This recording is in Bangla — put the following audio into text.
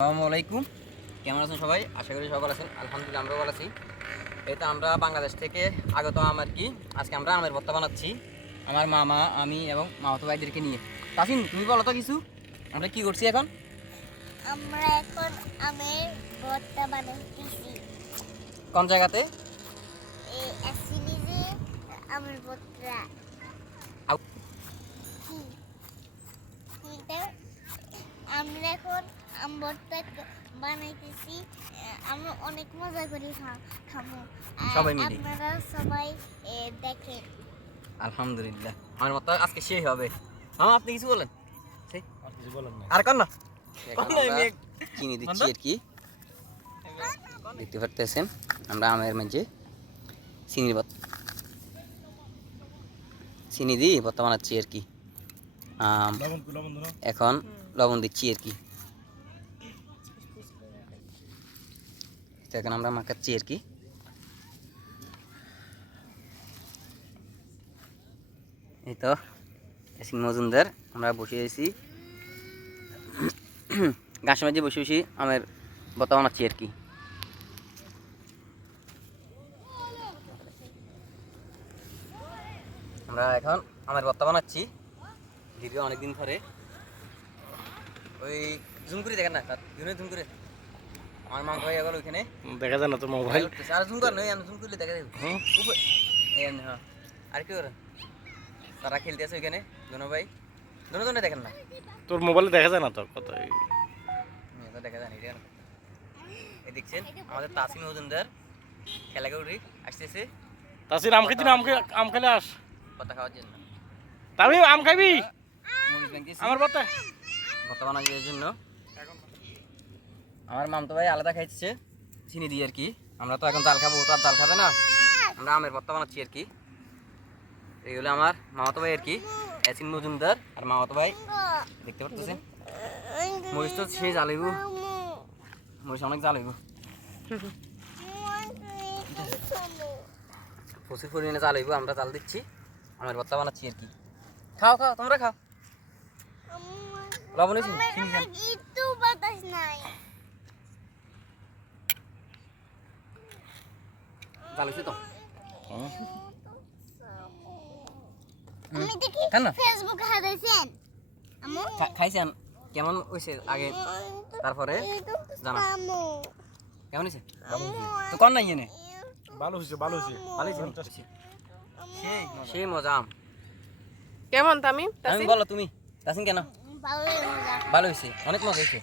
আসসালামু আলাইকুম। কেমন আছেন সবাই? আশা করি সকল আছেন। আলহামদুলিল্লাহ আমরাও ভালো আছি। এই তো আমরা বাংলাদেশ থেকে আগত আম আর কি। আজকে আমরা আমের ভর্তা বানাচ্ছি। আমার মামা আমি এবং মামাতো ভাইদেরকে নিয়ে। তাসিন তুমি বলো তো কিছু। আমরা কি করছি এখন? আমরা এখন আমের ভর্তা বানাইতেছি। কোন জায়গাতে? আমের ভর্তা? এটা? আমরা এখন আম ভর্তা বানাইতেছি আমরা অনেক মজা করে খা- খাব। সবাই মিলে। আপনারা সবাই দেখেন। আলহামদুলিল্লাহ। আমার মতো আজকে সেই হবে। মামা আপনি কিছু বলেন? আর কিছু আর না এক- চিনি দিচ্ছি আর কি। দেখতে পারতেছেন আমরা আমের মাঝে চিনির ভর্তা চিনি দিয়ে ভর্তা বানাচ্ছি আর কি আম লবণ লবণ ধরো এখন লবণ দিচ্ছি আর কি। এখন আমরা মাখাচ্ছি আর কি। এই তো মজুমদার আমরা বসে আছি। গাছের মাঝে বসে বসে আমের বতা বানাচ্ছি আর কি। আমরা এখন আমের বত্তা বানাচ্ছি। দীর্ঘ অনেকদিন পরে ওই জুম করে দেখেন না জুনে জুম করে। আমার মাংস হয়ে গেল ওইখানে। দেখা যায় না তো মোবাইল। আর জুম কর নয় জুম করলে দেখা যাবে। হ্যাঁ। আর কি করেন তারা খেলতে আছে ওইখানে দোনো ভাই। দোনো জনে দেখেন না। তোর মোবাইলে দেখা যায় না তো কত দেখা যায় না এটা এই দেখছেন আমাদের তাসিম মজুমদার খেলা করি আসতেছে। তাসির আম খাইতি না আম আম খাইলে আস। কথা খাওয়ার জন্য। তামি আম খাইবি আমার জন্য। আমার মামতো ভাই আলাদা খাইছে চিনি দিয়ে আর কি। আমরা তো এখন জাল খাব তো আর জাল খাবে না। আমরা আমের ভর্তা বানাচ্ছি আর কি। এইগুলো আমার মামাতো ভাই আর কি এসিন মজুমদার আর মামাতো ভাই। দেখতে পারতেছেন? মরিচ তো সেই জ্বালাইব মরিচ অনেক জ্বালাইব প্রচুর পরিমাণে জ্বালাইব আমরা জাল দিচ্ছি। আমের ভর্তা বানাচ্ছি আর কি। খাও খাও তোমরা খাও। লবণ হয়েছে একটু বাতাস নাই জাল হয়েছে তো আমি দেখি ফেসবুকে হারাইছেন খাইছেন কেমন হয়েছে আগে তারপরে জানা কেমন হয়েছে তো কর নাই এনে ভালো হয়েছে ভালো হয়েছে ভালো হয়েছে সেই সেই মজা কেমন তামিম আমি বলো তুমি তাসিন কেন? ভালো হয়েছে। অনেক মজা হয়েছে।